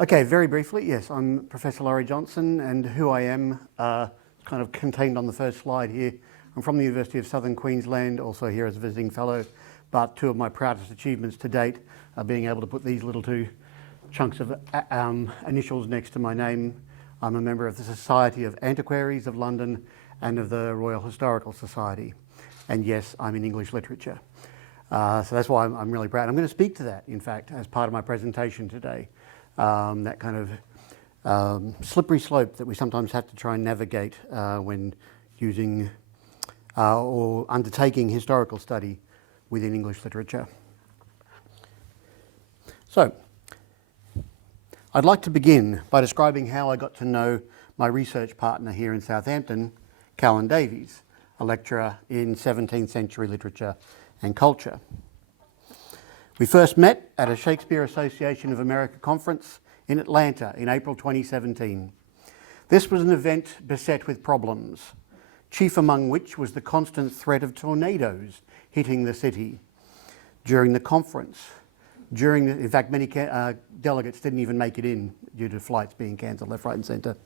Okay, very briefly, yes, I'm Professor Laurie Johnson, and who I am kind of contained on the first slide here. I'm from the University of Southern Queensland, also here as a visiting fellow, but two of my proudest achievements to date are being able to put these little two chunks of initials next to my name. I'm a member of the Society of Antiquaries of London and of the Royal Historical Society. And yes, I'm in English literature. So that's why I'm really proud. I'm going to speak to that, in fact, as part of my presentation today. That kind of slippery slope that we sometimes have to try and navigate when using or undertaking historical study within English literature. So, I'd like to begin by describing how I got to know my research partner here in Southampton, Callan Davies, a lecturer in 17th century literature and culture. We first met at a Shakespeare Association of America conference in Atlanta in April 2017. This was an event beset with problems, chief among which was the constant threat of tornadoes hitting the city during the conference. In fact, many delegates didn't even make it in due to flights being cancelled left, right and centre.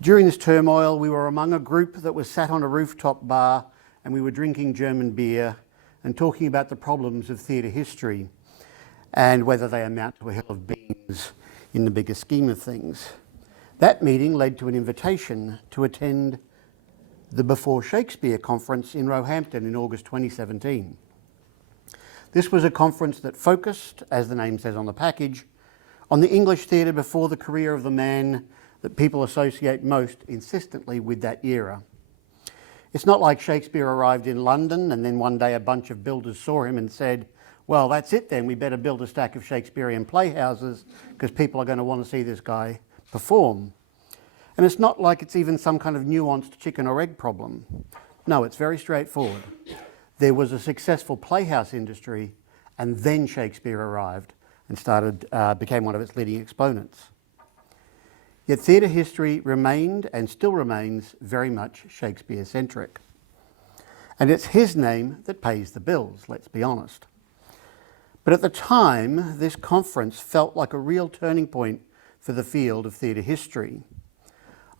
During this turmoil, we were among a group that was sat on a rooftop bar and we were drinking German beer and talking about the problems of theatre history and whether they amount to a hill of beans in the bigger scheme of things. That meeting led to an invitation to attend the Before Shakespeare conference in Roehampton in August 2017. This was a conference that focused, as the name says on the package, on the English theatre before the career of the man that people associate most insistently with that era. It's not like Shakespeare arrived in London and then one day a bunch of builders saw him and said, well, that's it then, we better build a stack of Shakespearean playhouses because people are going to want to see this guy perform. And it's not like it's even some kind of nuanced chicken or egg problem. No, it's very straightforward. There was a successful playhouse industry and then Shakespeare arrived and became one of its leading exponents. Yet theatre history remained and still remains very much Shakespeare-centric. And it's his name that pays the bills, let's be honest. But at the time, this conference felt like a real turning point for the field of theatre history.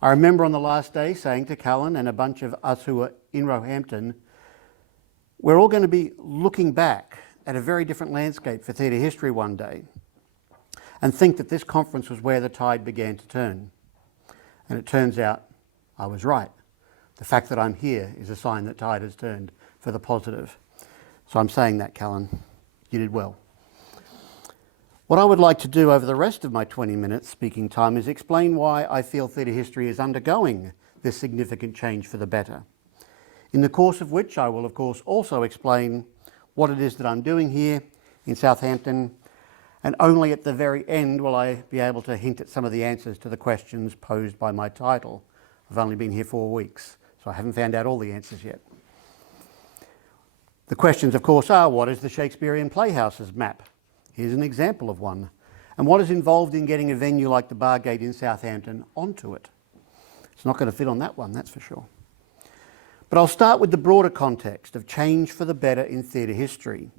I remember on the last day saying to Callan and a bunch of us who were in Roehampton, we're all going to be looking back at a very different landscape for theatre history one day and think that this conference was where the tide began to turn. And it turns out I was right. The fact that I'm here is a sign that tide has turned for the positive. So I'm saying that, Callan. You did well. What I would like to do over the rest of my 20 minutes speaking time is explain why I feel theatre history is undergoing this significant change for the better. In the course of which I will, of course, also explain what it is that I'm doing here in Southampton, and only at the very end will I be able to hint at some of the answers to the questions posed by my title. I've only been here 4 weeks, so I haven't found out all the answers yet. The questions, of course, are what is the Shakespearean Playhouses map? Here's an example of one. And what is involved in getting a venue like the Bargate in Southampton onto it? It's not going to fit on that one, that's for sure. But I'll start with the broader context of change for the better in theatre history,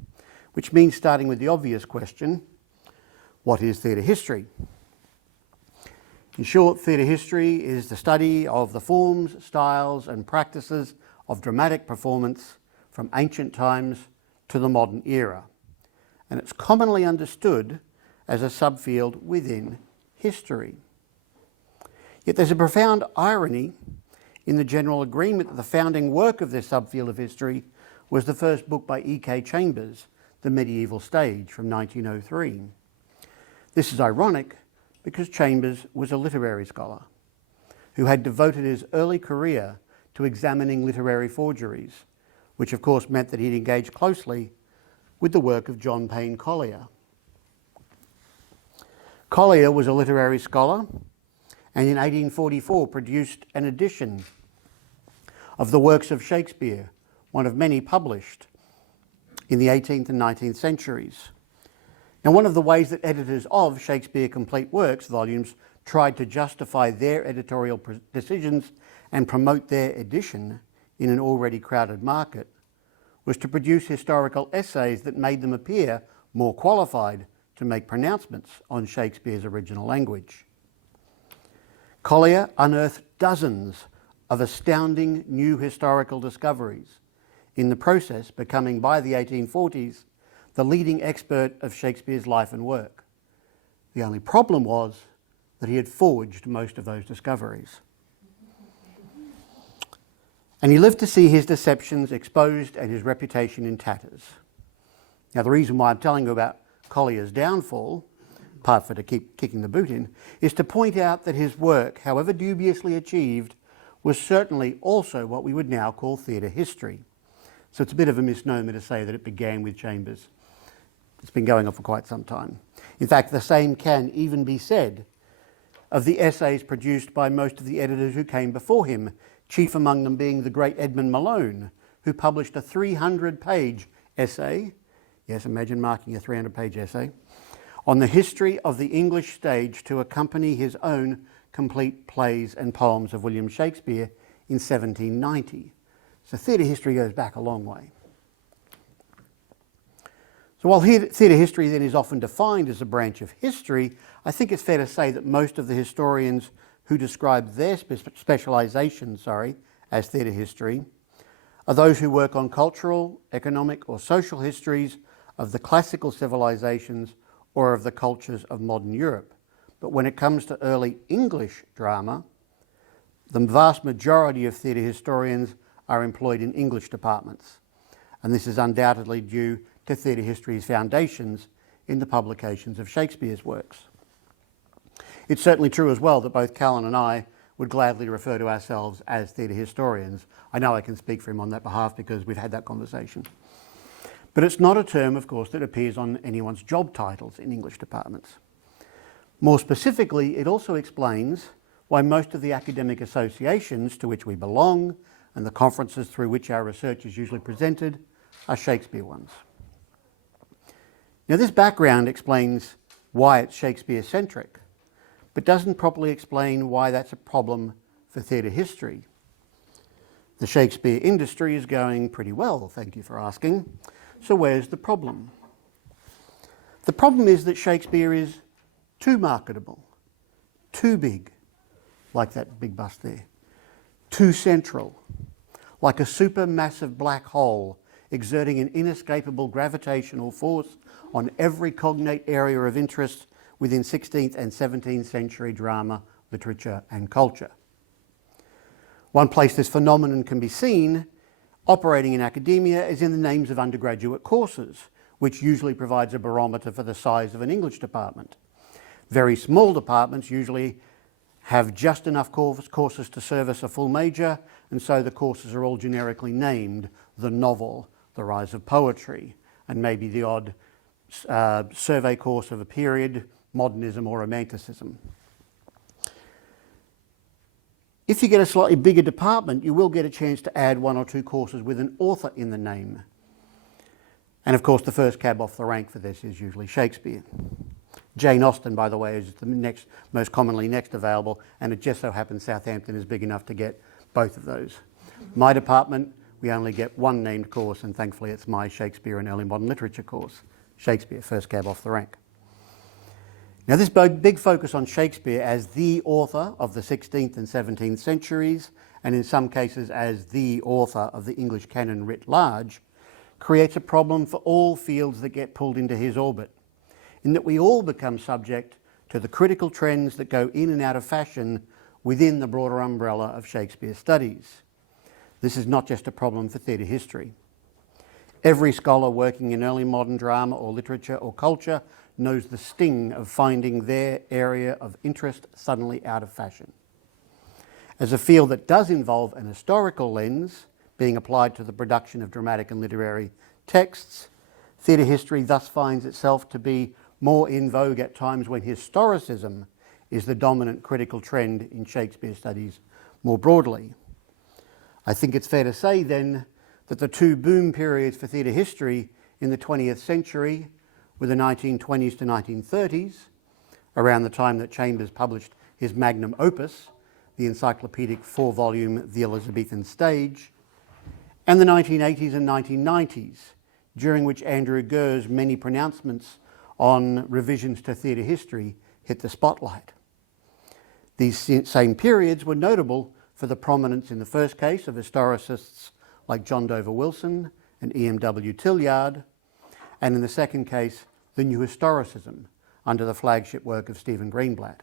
which means starting with the obvious question, what is theatre history? In short, theatre history is the study of the forms, styles and practices of dramatic performance from ancient times to the modern era. And it's commonly understood as a subfield within history. Yet there's a profound irony in the general agreement that the founding work of this subfield of history was the first book by E.K. Chambers, The Medieval Stage, from 1903. This is ironic because Chambers was a literary scholar who had devoted his early career to examining literary forgeries, which of course meant that he'd engaged closely with the work of John Payne Collier. Collier was a literary scholar and in 1844 produced an edition of the works of Shakespeare, one of many published in the 18th and 19th centuries. Now, one of the ways that editors of Shakespeare Complete Works volumes tried to justify their editorial decisions and promote their edition in an already crowded market was to produce historical essays that made them appear more qualified to to make pronouncements on Shakespeare's original language. Collier unearthed dozens of astounding new historical discoveries, in the process becoming, by the 1840s, the leading expert of Shakespeare's life and work. The only problem was that he had forged most of those discoveries. And he lived to see his deceptions exposed and his reputation in tatters. Now, the reason why I'm telling you about Collier's downfall, apart from to keep kicking the boot in, is to point out that his work, however dubiously achieved, was certainly also what we would now call theatre history. So it's a bit of a misnomer to say that it began with Chambers. It's been going on for quite some time. In fact, the same can even be said of the essays produced by most of the editors who came before him, chief among them being the great Edmund Malone, who published a 300-page essay, yes, imagine marking a 300-page essay, on the history of the English stage to accompany his own complete plays and poems of William Shakespeare in 1790. So theatre history goes back a long way. So while theatre history then is often defined as a branch of history, I think it's fair to say that most of the historians who describe their specialisation, as theatre history, are those who work on cultural, economic or social histories of the classical civilisations or of the cultures of modern Europe. But when it comes to early English drama, the vast majority of theatre historians are employed in English departments. And this is undoubtedly due to theatre history's foundations in the publications of Shakespeare's works. It's certainly true as well that both Callan and I would gladly refer to ourselves as theatre historians. I know I can speak for him on that behalf because we've had that conversation. But it's not a term, of course, that appears on anyone's job titles in English departments. More specifically, it also explains why most of the academic associations to which we belong and the conferences through which our research is usually presented are Shakespeare ones. Now, this background explains why it's Shakespeare-centric, but doesn't properly explain why that's a problem for theatre history. The Shakespeare industry is going pretty well, thank you for asking. So where's the problem? The problem is that Shakespeare is too marketable, too big, like that big bust there, too central, like a supermassive black hole exerting an inescapable gravitational force on every cognate area of interest within 16th and 17th century drama, literature and culture. One place this phenomenon can be seen operating in academia is in the names of undergraduate courses, which usually provides a barometer for the size of an English department. Very small departments usually have just enough courses to service a full major, and so the courses are all generically named: the novel, the rise of poetry, and maybe the odd survey course of a period, modernism or romanticism. If you get a slightly bigger department, you will get a chance to add one or two courses with an author in the name. And of course, the first cab off the rank for this is usually Shakespeare. Jane Austen, by the way, is the most commonly next available, and it just so happens Southampton is big enough to get both of those. My department, we only get one named course, and thankfully it's my Shakespeare and Early Modern Literature course. Shakespeare, first cab off the rank. Now, this big focus on Shakespeare as the author of the 16th and 17th centuries, and in some cases as the author of the English canon writ large, creates a problem for all fields that get pulled into his orbit, in that we all become subject to the critical trends that go in and out of fashion within the broader umbrella of Shakespeare studies. This is not just a problem for theatre history. Every scholar working in early modern drama or literature or culture knows the sting of finding their area of interest suddenly out of fashion. As a field that does involve an historical lens being applied to the production of dramatic and literary texts, theatre history thus finds itself to be more in vogue at times when historicism is the dominant critical trend in Shakespeare studies more broadly. I think it's fair to say then that the two boom periods for theatre history in the 20th century were the 1920s to 1930s, around the time that Chambers published his magnum opus, the encyclopedic 4-volume The Elizabethan Stage, and the 1980s and 1990s, during which Andrew Gurr's many pronouncements on revisions to theatre history hit the spotlight. These same periods were notable for the prominence in the first case of historicists like John Dover Wilson and E.M.W. Tillyard, and in the second case, the New Historicism under the flagship work of Stephen Greenblatt.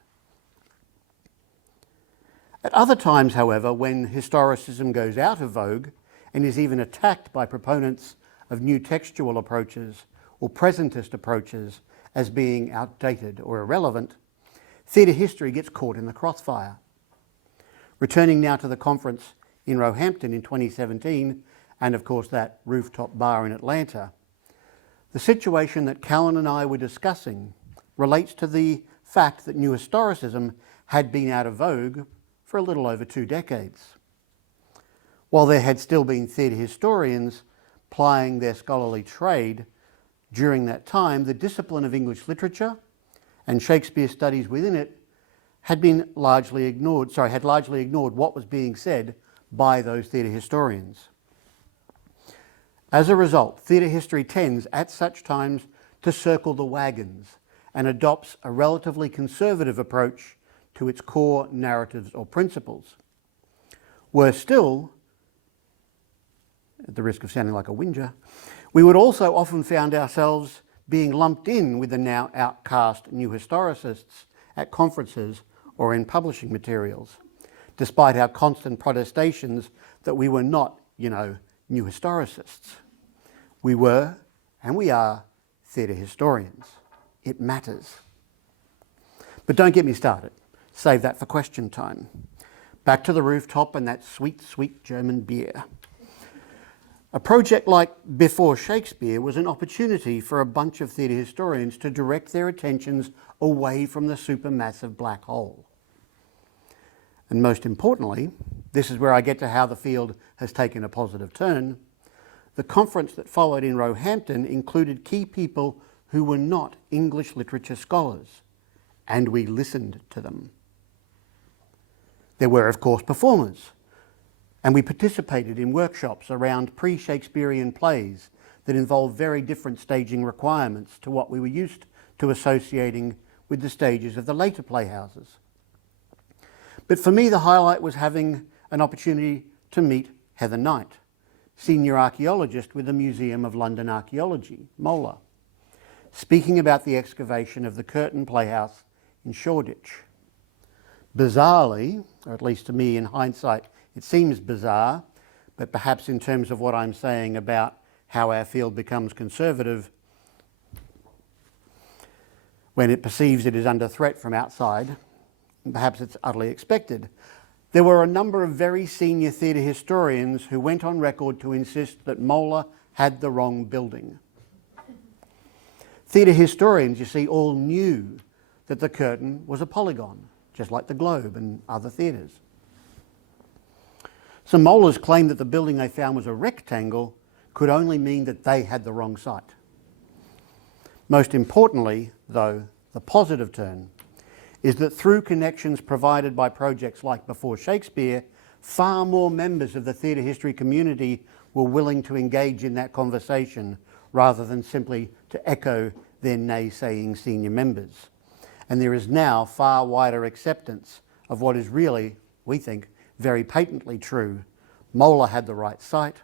At other times, however, when historicism goes out of vogue and is even attacked by proponents of new textual approaches or presentist approaches as being outdated or irrelevant, theatre history gets caught in the crossfire. Returning now to the conference in Roehampton in 2017, and of course that rooftop bar in Atlanta, the situation that Callan and I were discussing relates to the fact that New Historicism had been out of vogue for a little over 2 decades. While there had still been theatre historians plying their scholarly trade during that time, the discipline of English literature and Shakespeare studies within it had largely ignored what was being said by those theatre historians. As a result, theatre history tends at such times to circle the wagons and adopts a relatively conservative approach to its core narratives or principles. Worse still, at the risk of sounding like a whinger, we would also often find ourselves being lumped in with the now outcast new historicists at conferences or in publishing materials, despite our constant protestations that we were not, new historicists. We were, and we are, theatre historians. It matters. But don't get me started. Save that for question time. Back to the rooftop and that sweet, sweet German beer. A project like Before Shakespeare was an opportunity for a bunch of theatre historians to direct their attentions away from the supermassive black hole. And most importantly, this is where I get to how the field has taken a positive turn. The conference that followed in Roehampton included key people who were not English literature scholars, and we listened to them. There were, of course, performers, and we participated in workshops around pre-Shakespearean plays that involved very different staging requirements to what we were used to associating with the stages of the later Playhouses. But for me, the highlight was having an opportunity to meet Heather Knight, senior archaeologist with the Museum of London Archaeology, MOLA, speaking about the excavation of the Curtain Playhouse in Shoreditch. Bizarrely, or at least to me in hindsight, it seems bizarre, but perhaps in terms of what I'm saying about how our field becomes conservative when it perceives it is under threat from outside, perhaps it's utterly expected. There were a number of very senior theatre historians who went on record to insist that MOLA had the wrong building. Theatre historians, you see, all knew that the curtain was a polygon, just like the Globe and other theatres. So MOLA's claim that the building they found was a rectangle could only mean that they had the wrong site. Most importantly, though, the positive turn is that through connections provided by projects like Before Shakespeare, far more members of the theatre history community were willing to engage in that conversation rather than simply to echo their naysaying senior members. And there is now far wider acceptance of what is really, we think, very patently true. MOLA had the right site,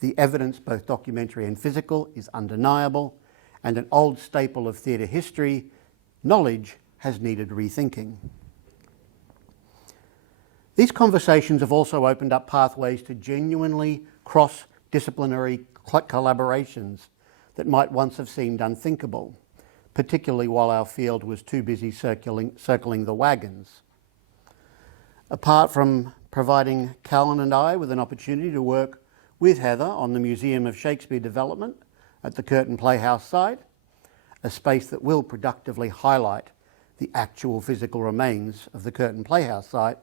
the evidence, both documentary and physical, is undeniable, and an old staple of theatre history, knowledge, has needed rethinking. These conversations have also opened up pathways to genuinely cross-disciplinary collaborations that might once have seemed unthinkable, particularly while our field was too busy circling the wagons. Apart from providing Callan and I with an opportunity to work with Heather on the Museum of Shakespeare development at the Curtain Playhouse site, a space that will productively highlight the actual physical remains of the Curtain Playhouse site,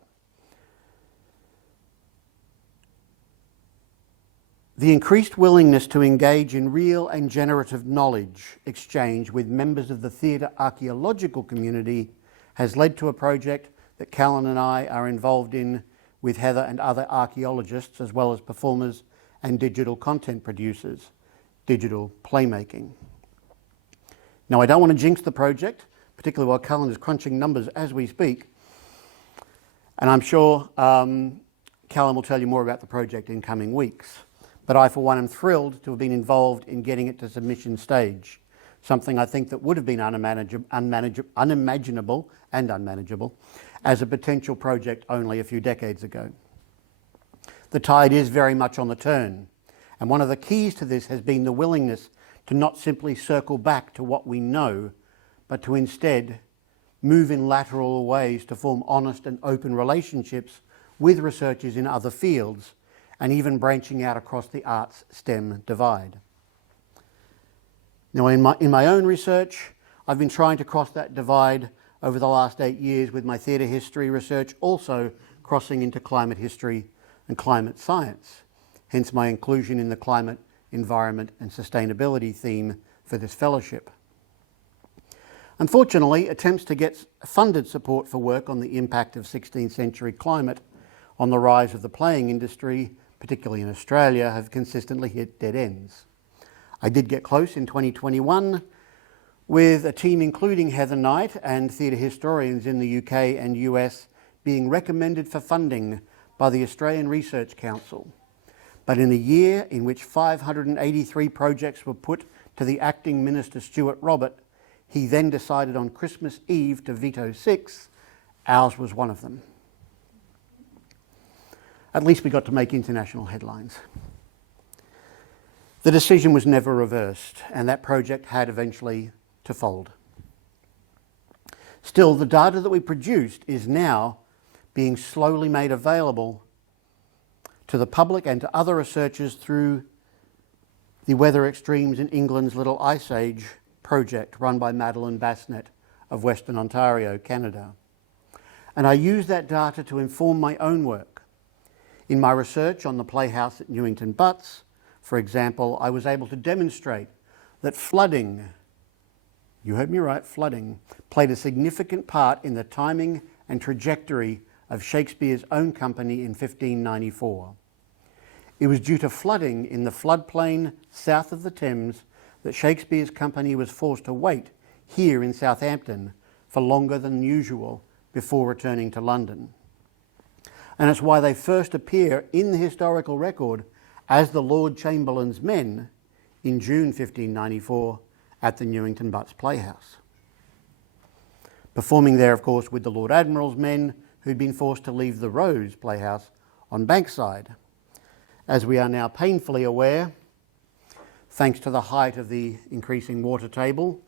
the increased willingness to engage in real and generative knowledge exchange with members of the theatre archaeological community has led to a project that Callan and I are involved in with Heather and other archaeologists, as well as performers and digital content producers, digital playmaking. Now, I don't want to jinx the project, particularly while Callan is crunching numbers as we speak, and I'm sure Callan will tell you more about the project in coming weeks. But I, for one, am thrilled to have been involved in getting it to submission stage, something I think that would have been unimaginable and unmanageable as a potential project only a few decades ago. The tide is very much on the turn, and one of the keys to this has been the willingness to not simply circle back to what we know, but to instead move in lateral ways to form honest and open relationships with researchers in other fields, and even branching out across the arts STEM divide. Now, in my own research, I've been trying to cross that divide over the last 8 years with my theatre history research also crossing into climate history and climate science, hence my inclusion in the climate, environment and sustainability theme for this fellowship. Unfortunately, attempts to get funded support for work on the impact of 16th century climate on the rise of the playing industry, particularly in Australia, have consistently hit dead ends. I did get close in 2021 with a team including Heather Knight and theatre historians in the UK and US being recommended for funding by the Australian Research Council. But in a year in which 583 projects were put to the acting Minister Stuart Robert, he then decided on Christmas Eve to veto 6. Ours was one of them. At least we got to make international headlines. The decision was never reversed, and that project had eventually to fold. Still, the data that we produced is now being slowly made available to the public and to other researchers through the Weather Extremes in England's Little Ice Age project run by Madeline Bassnett of Western Ontario, Canada. And I use that data to inform my own work. In my research on the Playhouse at Newington Butts, for example, I was able to demonstrate that flooding, you heard me right, flooding, played a significant part in the timing and trajectory of Shakespeare's own company in 1594. It was due to flooding in the floodplain south of the Thames that Shakespeare's company was forced to wait here in Southampton for longer than usual before returning to London. And it's why they first appear in the historical record as the Lord Chamberlain's men in June 1594 at the Newington Butts Playhouse. Performing there, of course, with the Lord Admiral's men who'd been forced to leave the Rose Playhouse on Bankside. As we are now painfully aware, thanks to the height of the increasing water table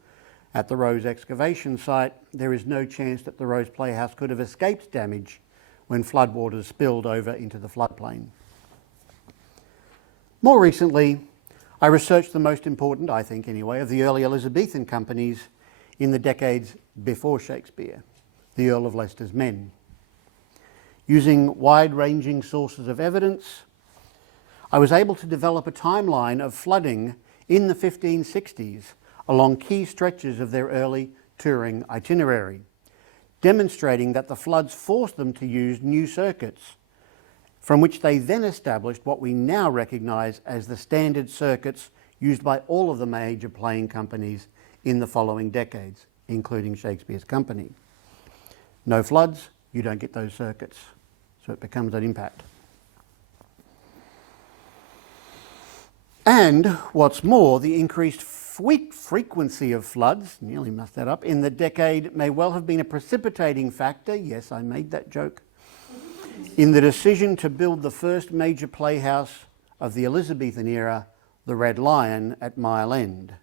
at the Rose excavation site, there is no chance that the Rose Playhouse could have escaped damage when floodwaters spilled over into the floodplain. More recently, I researched the most important, I think anyway, of the early Elizabethan companies in the decades before Shakespeare, the Earl of Leicester's men. Using wide-ranging sources of evidence, I was able to develop a timeline of flooding in the 1560s along key stretches of their early touring itinerary, demonstrating that the floods forced them to use new circuits, from which they then established what we now recognise as the standard circuits used by all of the major playing companies in the following decades, including Shakespeare's company. No floods, you don't get those circuits, so it becomes an impact. And what's more, the increased frequency of floods, nearly messed that up, in the decade may well have been a precipitating factor, yes, I made that joke, in the decision to build the first major playhouse of the Elizabethan era, the Red Lion at Mile End,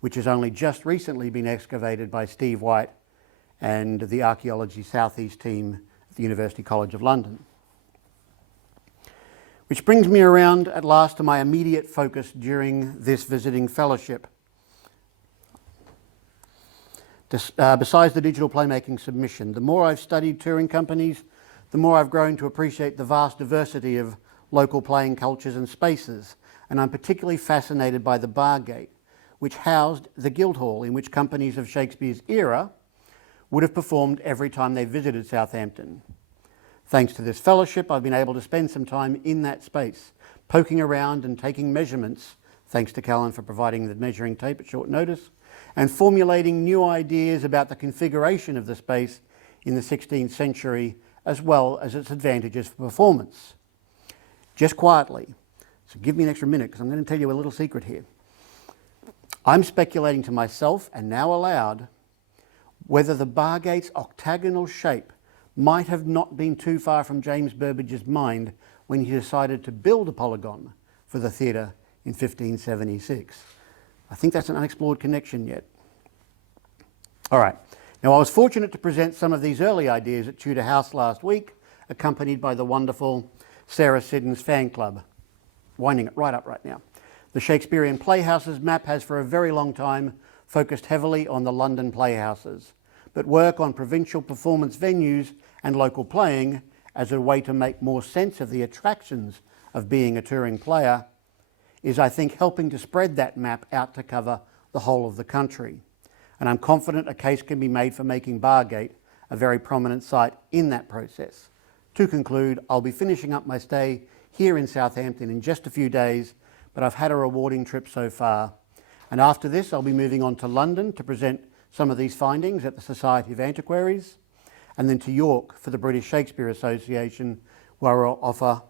which has only just recently been excavated by Steve White and the Archaeology Southeast team at the University College of London. Which brings me around at last to my immediate focus during this visiting fellowship. Besides the digital playmaking submission, the more I've studied touring companies, the more I've grown to appreciate the vast diversity of local playing cultures and spaces, and I'm particularly fascinated by the Bargate, which housed the Guildhall in which companies of Shakespeare's era would have performed every time they visited Southampton. Thanks to this fellowship, I've been able to spend some time in that space, poking around and taking measurements, thanks to Callan for providing the measuring tape at short notice, and formulating new ideas about the configuration of the space in the 16th century, as well as its advantages for performance. Just quietly, so give me an extra minute because I'm going to tell you a little secret here. I'm speculating to myself, and now aloud, whether the Bargate's octagonal shape might have not been too far from James Burbage's mind when he decided to build a polygon for the theatre in 1576. I think that's an unexplored connection yet. All right. Now, I was fortunate to present some of these early ideas at Tudor House last week, accompanied by the wonderful Sarah Siddon's fan club. Winding it right up right now. The Shakespearean Playhouses map has for a very long time focused heavily on the London playhouses, but work on provincial performance venues and local playing as a way to make more sense of the attractions of being a touring player is, I think, helping to spread that map out to cover the whole of the country. And I'm confident a case can be made for making Bargate a very prominent site in that process. To conclude, I'll be finishing up my stay here in Southampton in just a few days, but I've had a rewarding trip so far. And after this, I'll be moving on to London to present some of these findings at the Society of Antiquaries, and then to York for the British Shakespeare Association, where I'll offer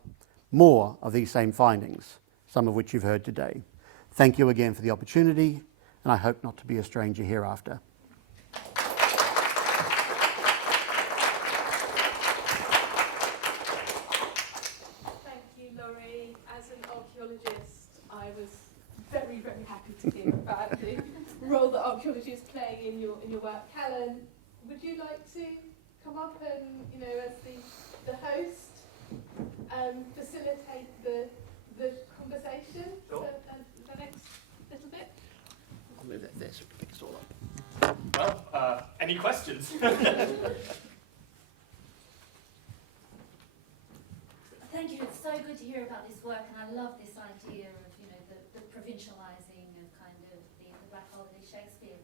more of these same findings, some of which you've heard today. Thank you again for the opportunity, and I hope not to be a stranger hereafter. Thank you, Laurie. As an archaeologist, I was very, very happy to hear about the role that archaeologists play in your work. Helen, would you like to come up and, as the host, facilitate the conversation? Sure. The next little bit. I'll move that there so we can pick us all up. Well, any questions? Thank you. It's so good to hear about this work, and I love this idea of, the provincialising of kind of the Black Hole of Shakespeare.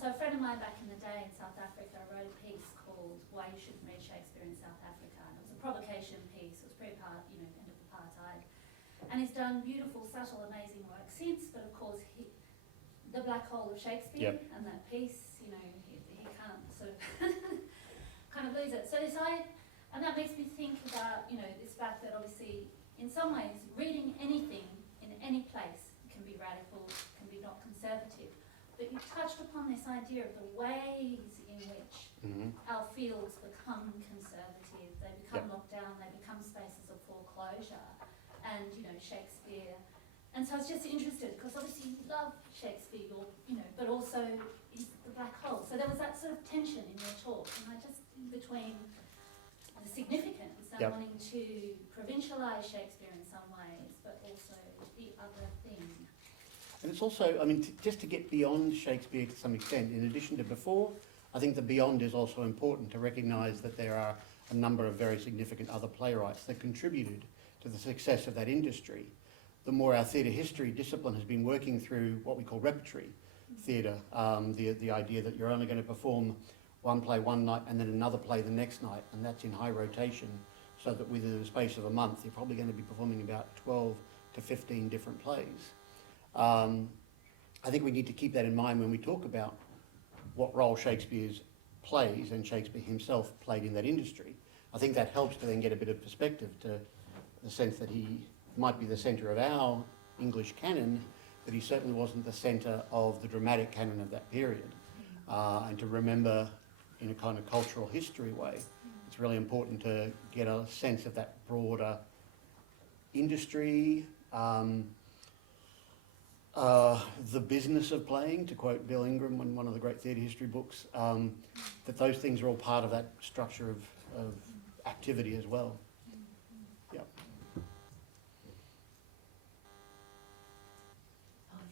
So a friend of mine back in the day in South Africa wrote a piece called "Why You Shouldn't Read Shakespeare in South Africa," and it was a provocation piece. It was end of apartheid, and he's done beautiful, subtle, amazing work since. But of course, the Black Hole of Shakespeare and that piece, he can't sort of kind of lose it. So and that makes me think about, this fact that obviously, in some ways, reading anything in any place can be radical, can be not conservative. But you touched upon this idea of the ways in which our fields become conservative. They become locked down, they become spaces of foreclosure. And, Shakespeare. And so I was just interested, because obviously you love Shakespeare, but also he's the black hole. So there was that sort of tension in your talk, and between the significance and wanting to provincialise Shakespeare in some ways, but also the other thing. And it's also, just to get beyond Shakespeare to some extent, in addition to before, I think the beyond is also important to recognise that there are a number of very significant other playwrights that contributed to the success of that industry. The more our theatre history discipline has been working through what we call repertory theatre, the idea that you're only going to perform one play one night and then another play the next night, and that's in high rotation, so that within the space of a month you're probably going to be performing about 12 to 15 different plays. I think we need to keep that in mind when we talk about what role Shakespeare's plays and Shakespeare himself played in that industry. I think that helps to then get a bit of perspective to the sense that he might be the centre of our English canon, but he certainly wasn't the centre of the dramatic canon of that period. And to remember in a kind of cultural history way, it's really important to get a sense of that broader industry, the business of playing, to quote Bill Ingram in one of the great theatre history books, that those things are all part of that structure of activity as well. Yep.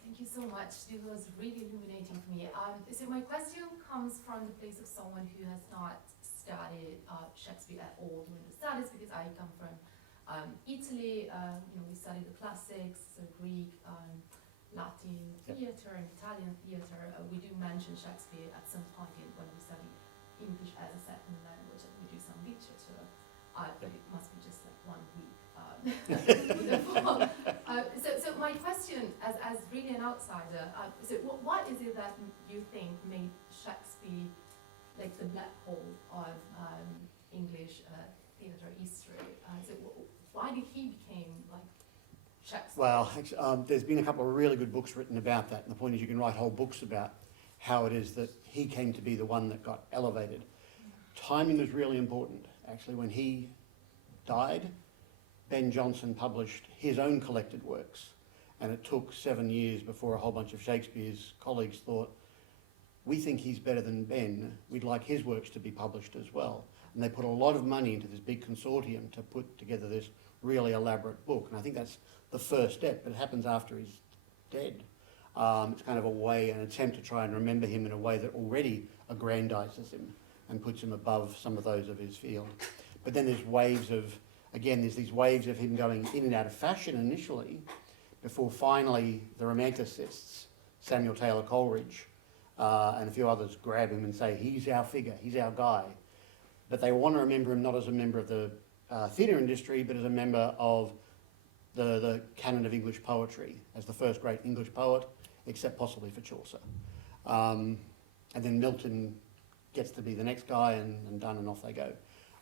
Thank you so much. It was really illuminating for me. So my question comes from the place of someone who has not studied Shakespeare at all during the studies, because I come from Italy. We study the classics, so Greek, Latin theatre and Italian theatre. We do mention Shakespeare at some point when we study English as a second language, and we do some literature, but it must be just like 1 week. So my question, as really an outsider, so what is it that you think made Shakespeare like the black hole of English theatre history? So why did he become like Shakespeare? Well, there's been a couple of really good books written about that, and the point is you can write whole books about how it is that he came to be the one that got elevated. Timing was really important. Actually, when he died, Ben Jonson published his own collected works, and it took 7 years before a whole bunch of Shakespeare's colleagues thought, we think he's better than Ben, we'd like his works to be published as well. And they put a lot of money into this big consortium to put together this really elaborate book, and I think that's the first step, but it happens after he's dead. It's kind of a way, an attempt to try and remember him in a way that already aggrandizes him and puts him above some of those of his field. But then there's waves of, again, there's these waves of him going in and out of fashion initially, before finally the Romanticists, Samuel Taylor Coleridge, and a few others grab him and say, he's our figure, he's our guy. But they want to remember him not as a member of the theatre industry, but as a member of the canon of English poetry, as the first great English poet, except possibly for Chaucer. And then Milton gets to be the next guy, and done, and off they go.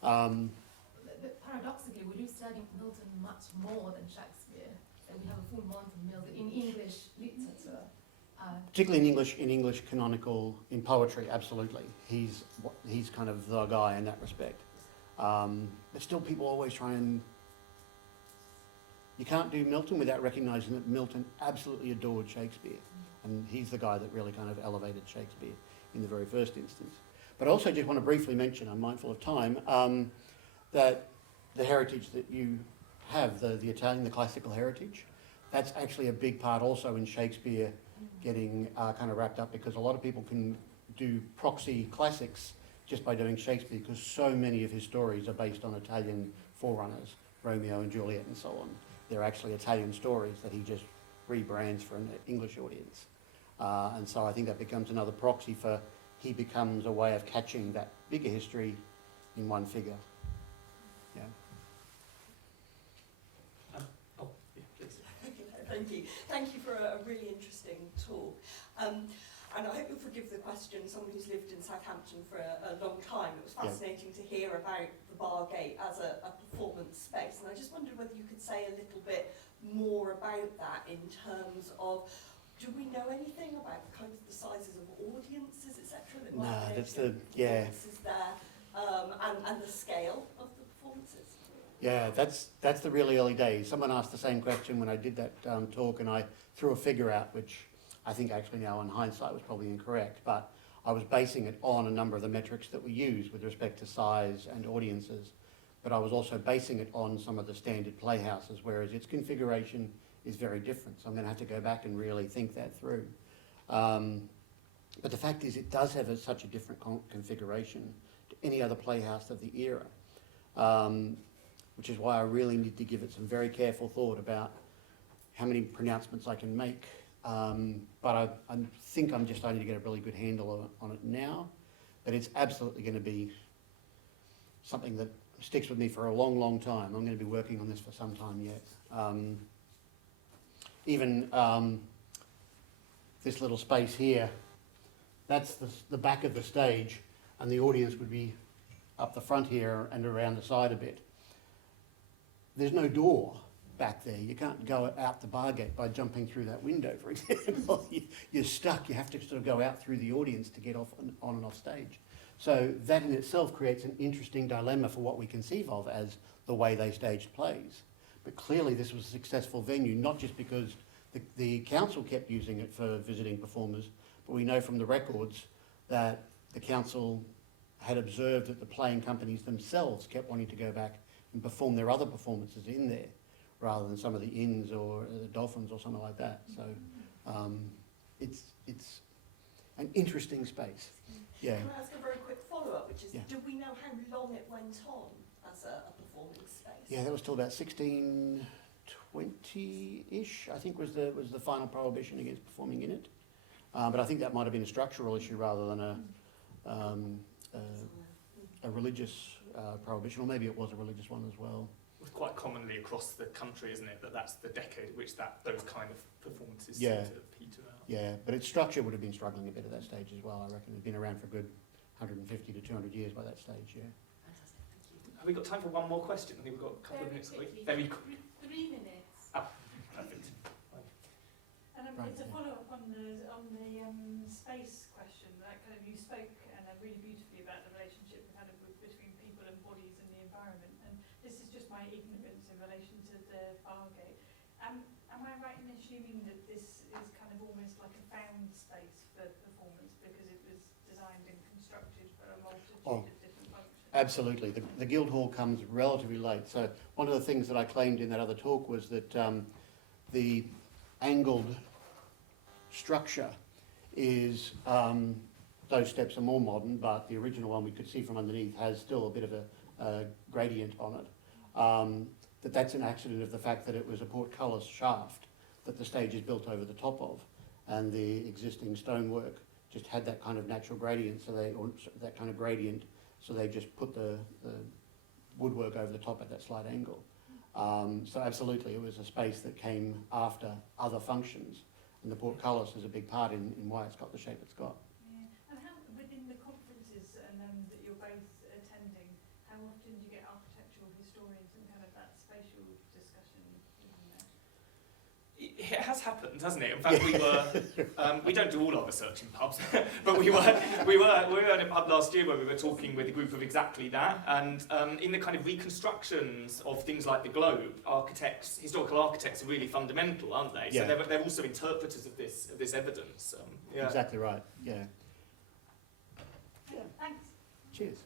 But paradoxically, we do study Milton much more than Shakespeare, and we have a full month of Milton in English literature. Particularly in English canonical, in poetry, absolutely. He's kind of the guy in that respect. But still people always try and... You can't do Milton without recognising that Milton absolutely adored Shakespeare. And he's the guy that really kind of elevated Shakespeare in the very first instance. But I also just want to briefly mention, I'm mindful of time, that the heritage that you have, the Italian, the classical heritage, that's actually a big part also in Shakespeare getting kind of wrapped up, because a lot of people can do proxy classics just by doing Shakespeare, because so many of his stories are based on Italian forerunners, Romeo and Juliet and so on. They're actually Italian stories that he just rebrands for an English audience. And so I think that becomes another proxy for, he becomes a way of catching that bigger history in one figure. Yeah. Please. Thank you. Thank you for a really interesting talk. And I hope you'll forgive the question, someone who's lived in Southampton for a long time. It was fascinating to hear about the Bargate as a performance space. And I just wondered whether you could say a little bit more about that in terms of, do we know anything about kind of the sizes of audiences, etc.? No, that's the, yeah. Performances there, and the scale of the performances. Yeah, that's the really early days. Someone asked the same question when I did that talk, and I threw a figure out, which I think actually now in hindsight was probably incorrect, but I was basing it on a number of the metrics that we use with respect to size and audiences, but I was also basing it on some of the standard playhouses, whereas its configuration is very different. So I'm going to have to go back and really think that through. But the fact is, it does have such a different configuration to any other playhouse of the era, which is why I really need to give it some very careful thought about how many pronouncements I can make. But I think I'm just starting to get a really good handle on it now. But it's absolutely going to be something that sticks with me for a long, long time. I'm going to be working on this for some time yet. Even this little space here, that's the back of the stage, and the audience would be up the front here and around the side a bit. There's no door back there. You can't go out the Bargate by jumping through that window, for example. You're stuck. You have to sort of go out through the audience to get off on and off stage. So that in itself creates an interesting dilemma for what we conceive of as the way they staged plays. But clearly this was a successful venue, not just because the council kept using it for visiting performers, but we know from the records that the council had observed that the playing companies themselves kept wanting to go back and perform their other performances in there, rather than some of the inns or the Dolphins or something like that. So it's an interesting space. Yeah. Can I ask a very quick follow-up, which is, Yeah. do we know how long it went on as a performing space? Yeah, that was till about 1620-ish, I think was the final prohibition against performing in it. But I think that might have been a structural issue rather than a religious prohibition, or maybe it was a religious one as well. quite commonly across the country, isn't it? That's the decade at which those kind of performances Yeah. seem to peter out. Yeah, but its structure would have been struggling a bit at that stage as well. I reckon it'd been around for a good 150 to 200 years by that stage. Yeah. Fantastic, thank you. Have we got time for one more question? I think we've got a couple of minutes. quickly. Very quick. 3 minutes. Perfect. And Right, it's a yeah. follow-up on the space question. That kind of you spoke really beautifully about the relationship kind of between people and bodies and the environment. And this is just my ignorance in relation to the Bargate. Am I right in assuming that this is kind of almost like a found space for performance because it was designed and constructed for a multitude of different functions? Absolutely. The Guildhall comes relatively late. So one of the things that I claimed in that other talk was that the angled structure is, those steps are more modern, but the original one we could see from underneath has still a bit of a gradient on it. That's an accident of the fact that it was a portcullis shaft that the stage is built over the top of, and the existing stonework just had that kind of natural gradient, so they just put the woodwork over the top at that slight angle. So absolutely, it was a space that came after other functions, and the portcullis is a big part in why it's got the shape it's got. Yeah. And how, within the conferences that you're both attending, how often do you get architectural historians and kind of that spatial discussion in there? It has happened, hasn't it? In fact, we don't do all our research in pubs, but we were in a pub last year where we were talking with a group of exactly that, and in the kind of reconstructions of things like the globe, historical architects are really fundamental, aren't they? Yeah. So they're also interpreters of this evidence. Exactly right. Yeah. Thanks. Cheers.